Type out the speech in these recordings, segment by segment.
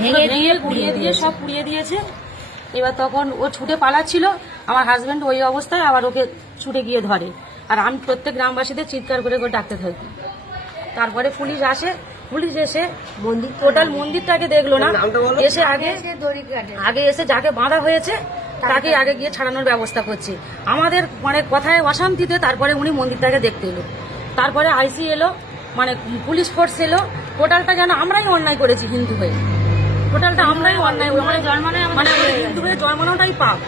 ভেঙে দিয়ে পুড়িয়ে দিয়ে সব পুড়িয়ে দিয়েছে। এবার তখন ও ছুটে পালাচ্ছিল, আমার হাজবেন্ড ওই অবস্থায় আবার ওকে ছুটে গিয়ে ধরে, আর আমি প্রত্যেক গ্রামবাসীদের চিৎকার করে ডাকতে থাকি। তারপরে পুলিশ আসে, পুলিশ এসে টোটাল মন্দিরটাকে দেখলো না, এসে আগে এসে যাকে বাঁধা হয়েছে তাকে আগে গিয়ে ছাড়ানোর ব্যবস্থা করছে। আমাদের মানে কথায় অশান্তিতে তারপরে উনি মন্দিরটাকে দেখতে এলো, তারপরে আইসি এলো, মানে পুলিশ ফোর্স এলো। টোটালটা যেন আমরাই অন্যায় করেছি হিন্দু হয়ে, টোটালটা আমরাই অন্যায় মানে হিন্দু হয়ে জন্মানোটাই পাপ।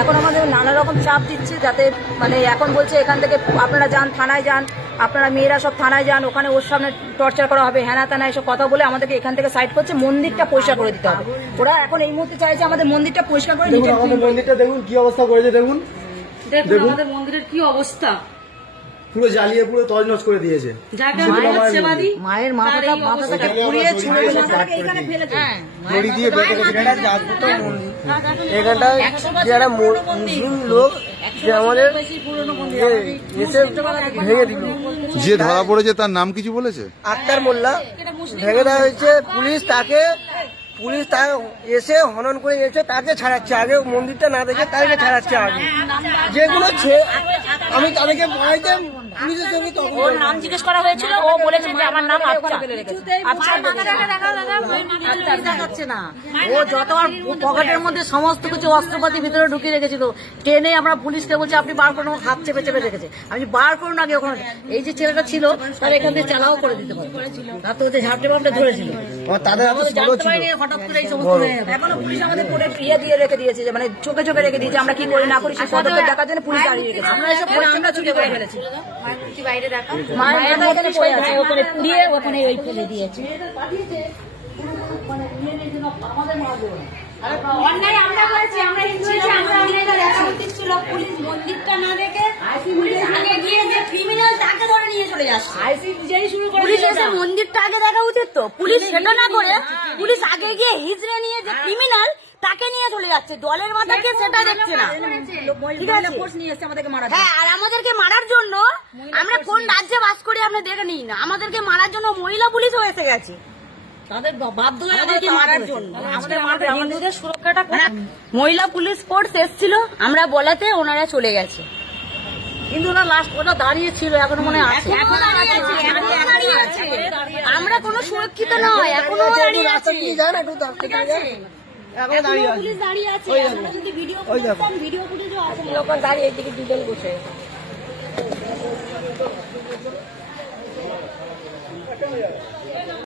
এখন আমাদের নানা রকম চাপ দিচ্ছে, যাতে মানে এখন বলছে এখান থেকে আপনারা যান, থানায় যান, আপনারা মেয়েরা সব থানায় যান, ওখানে ওর সামনে টর্চার করা হবে, হ্যানা ত্যানা এসব কথা বলে আমাদেরকে এখান থেকে সাইড করছে। মন্দিরটা পরিষ্কার করে দিতে হবে। ওরা এখন এই মুহূর্তে চাইছে আমাদের মন্দিরটা পরিষ্কার করে দিতে। আমাদের মন্দিরটা দেখুন কি অবস্থা করেছে, দেখুন আমাদের মন্দিরের কি অবস্থা, পুরো জ্বালিয়ে পুরো তছনছ করে দিয়েছে। মায়ের মাথাটাকে পুড়িয়ে ছুঁড়ে ফেলেছে। এখানটায় যারা মুসলিম লোক যে আমাদের এসে ভেঙে দিল, যে ধরা পড়েছে তার নাম কিছু বলেছে? আক্তার মোল্লা। ভেঙে দেওয়া হয়েছে, পুলিশ তা এসে হনন করে এসে তাকে ছাড়াচ্ছে, আগে মন্দিরটা না দেখে তাকে ছাড়াচ্ছে। আগে যেগুলো আমি তাদেরকে বলাইতে পুলিশের সঙ্গে ওর নাম জিজ্ঞেস করা হয়েছিল, ও বলেছে যে আমার নাম দেখাচ্ছে না। ও যত পকেটের মধ্যে সমস্ত কিছু অস্ত্রপাতি ভিতরে ঢুকিয়ে রেখেছিল। ট্রেনে আমরা পুলিশকে বলছি আপনি বার করুন, হাত চেপে চেপে রেখেছে। আমি বার করুন আগে ওখানে। এই যে ছেলেটা ছিল তার এখান থেকে চালাও করে দিতে পারে, তার তো ওদের ঝাপটে বাপটে ধরেছিল। হঠাৎ করে এই সমস্ত এখনো পুলিশ আমাদের ইয়ে দিয়ে রেখে দিয়েছে, মানে চোখে চোখে রেখে দিয়েছে। আমরা কি করি না করি সেই পদক্ষেপ দেখার জন্য পুলিশ দাঁড়িয়ে রেখেছে। আমরা এসব পরিচ্ছন্ন ছুটি করে ফেলেছি। পুড়িয়ে ওখানে ওই ফেলে দিয়েছে। অন্যায় আমরা করেছি, আমরা পুলিশ মন্দিরটা না দেখে আগে গিয়ে যে ক্রিমিনাল তাকে ধরে নিয়ে চলে যাচ্ছে। পুলিশ এসে মন্দিরটা আগে দেখা উচিত তো, পুলিশ সেটা না করে পুলিশ আগে গিয়ে হিজড়ে নিয়ে যে ক্রিমিনাল তাকে নিয়ে চলে যাচ্ছে, দলের মাথাকে সেটা দেখছে না। হ্যাঁ, আর আমাদেরকে মারার জন্য আমরা কোন রাজ্যে বাস করি আমরা দেখে নিই না, আমাদেরকে মারার জন্য মহিলা পুলিশও এসে গেছে। তাদের বাধ্য হয়ে আমাদেরকে মারার জন্য আমাদের হিন্দুদের সুরক্ষাটা মহিলা পুলিশ ফোর্স এসেছিল, আমরা বলাতে ওনারা চলে গেছে। কিন্তু ওরা লাস্ট ওটা দাঁড়িয়ে ছিল, এখন মনে আছে আমরা কোনো সুরক্ষিত নয়, এখনো দাঁড়িয়ে আছে। পুলিশ দাঁড়িয়ে আছে, ভিডিও ফুটেজও আছে, ওখানে দাঁড়িয়ে এইদিকে দুজন বসে।